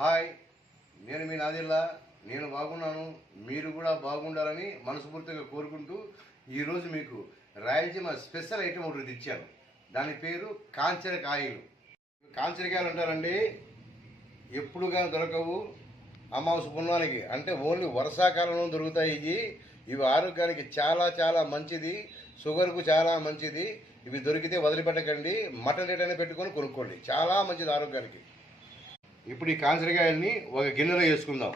Hi, నేను మీ నాదిల్లా. నేను బాగున్నాను, మీరు కూడా బాగుండాలని మనస్ఫూర్తిగా కోరుకుంటూ ఈరోజు మీకు రాయలసీమ స్పెషల్ ఐటెం ఒకటి తెచ్చాను. దాని పేరు కాంచరకాయలు. కాంచరకాయలు అంటారండి, ఎప్పుడుగా దొరకవు. అమావాస్య పుణ్యానికి అంటే ఓన్లీ వర్షాకాలంలో దొరుకుతాయి. ఇవి ఆరోగ్యానికి చాలా చాలా మంచిది, షుగర్కు చాలా మంచిది. ఇవి దొరికితే వదిలిపెట్టకండి, మటన్ రేట్ అయినా పెట్టుకొని కొనుక్కోండి, చాలా మంచిది ఆరోగ్యానికి. ఇప్పుడు ఈ కాంచరకాయల్ని ఒక గిన్నెలో వేసుకుందాం.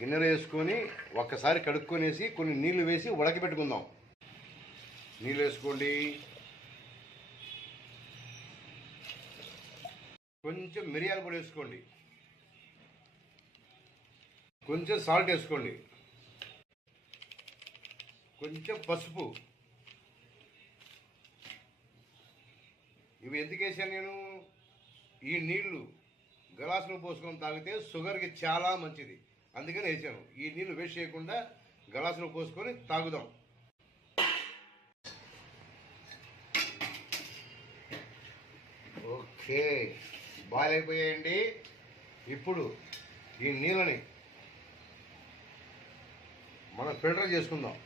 గిన్నెలో వేసుకొని ఒక్కసారి కడుక్కొనేసి కొన్ని నీళ్లు వేసి ఉడకబెట్టుకుందాం. నీళ్ళు వేసుకోండి, కొంచెం మిరియాల పొడి వేసుకోండి, కొంచెం సాల్ట్ వేసుకోండి, కొంచెం పసుపు. ఇవి ఎందుకు వేసాను నేను? ఈ నీళ్లు గ్లాసులో పోసుకొని తాగితే షుగర్కి చాలా మంచిది, అందుకని వేసాను. ఈ నీళ్లు వేస్ట్ చేయకుండా గ్లాసులో పోసుకొని తాగుదాం. ఓకే, బాయిల్ అయిపోయాయండి. ఇప్పుడు ఈ నీళ్ళని మనం ఫిల్టర్ చేసుకుందాం.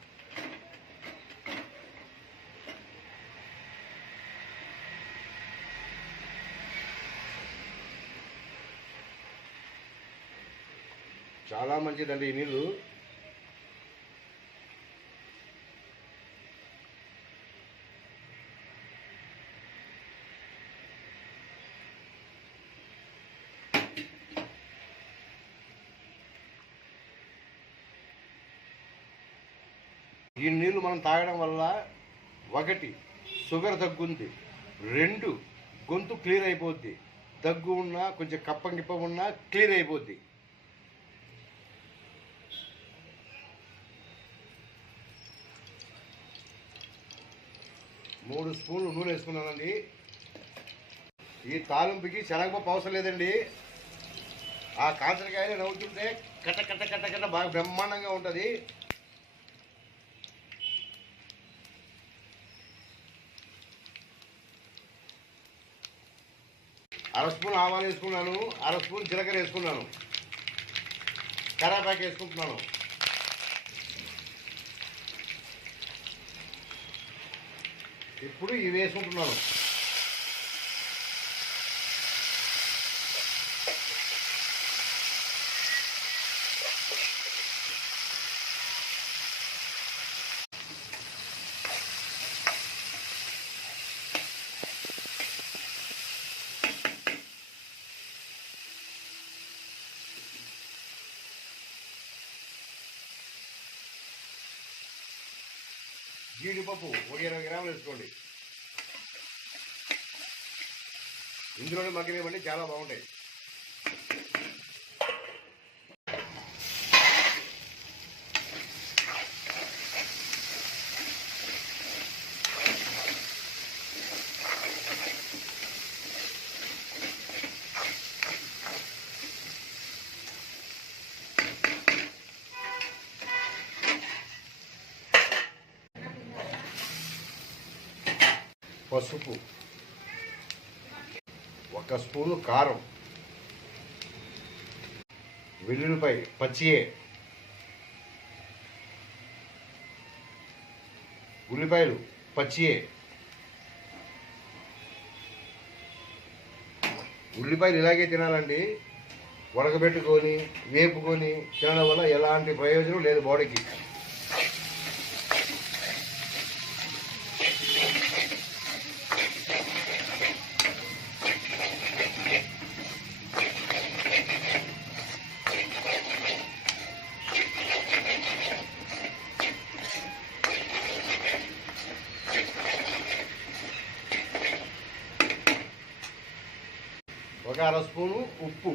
చాలా మంచిదండి ఈ నీళ్ళు. ఈ నీళ్ళు మనం తాగడం వల్ల 1 షుగర్ తగ్గుంది, 2 గొంతు క్లియర్ అయిపోద్ది, దగ్గు ఉన్నా కొంచెం కప్ప ఉన్నా క్లియర్ అయిపోద్ది. మూడు స్పూన్లు నూనె వేసుకున్నానండి. ఈ తాలింపుకి శనగపప్పు అవసరం లేదండి. ఆ కాంచరకాయలు నవ్వుతుంటే కట్ట కట్ట కట్ట కట్ట బాగా బ్రహ్మాండంగా ఉంటుంది. అర స్పూన్ ఆవాలు వేసుకున్నాను, అర స్పూన్ జీలకర్ర వేసుకున్నాను, కరివేపాకు వేసుకుంటున్నాను. ఇప్పుడు ఇవి వేసుకుంటున్నాను. జీడిపప్పు ఒక 20 గ్రాములు వేసుకోండి. ఇందులోనే మగ్గినవండి, చాలా బాగుంటాయి. పసుపు, 1 స్పూను కారం, వెల్లుల్లిపాయ పచ్చియే, ఉల్లిపాయలు పచ్చియే. ఉల్లిపాయలు ఇలాగే తినాలండి, ఉడకబెట్టుకొని వేపుకొని తినడం వల్ల ఎలాంటి ప్రయోజనం లేదు బాడీకి. ఒక అర స్పూను ఉప్పు,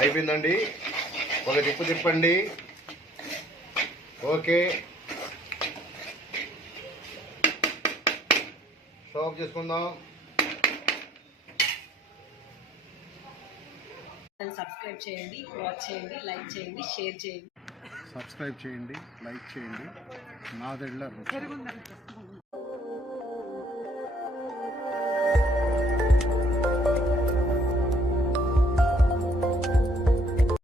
అయిపోయిందండి. ఒక తిప్పు తిప్పండి. ఓకే, స్టవ్ ఆఫ్ చేసుకుందాం. సబ్స్క్రైబ్ చేయండి, వాచ్ చేయండి, లైక్ చేయండి, షేర్ చేయండి. సబ్స్క్రైబ్ చేయండి, లైక్ చేయండి. నాదెళ్ళ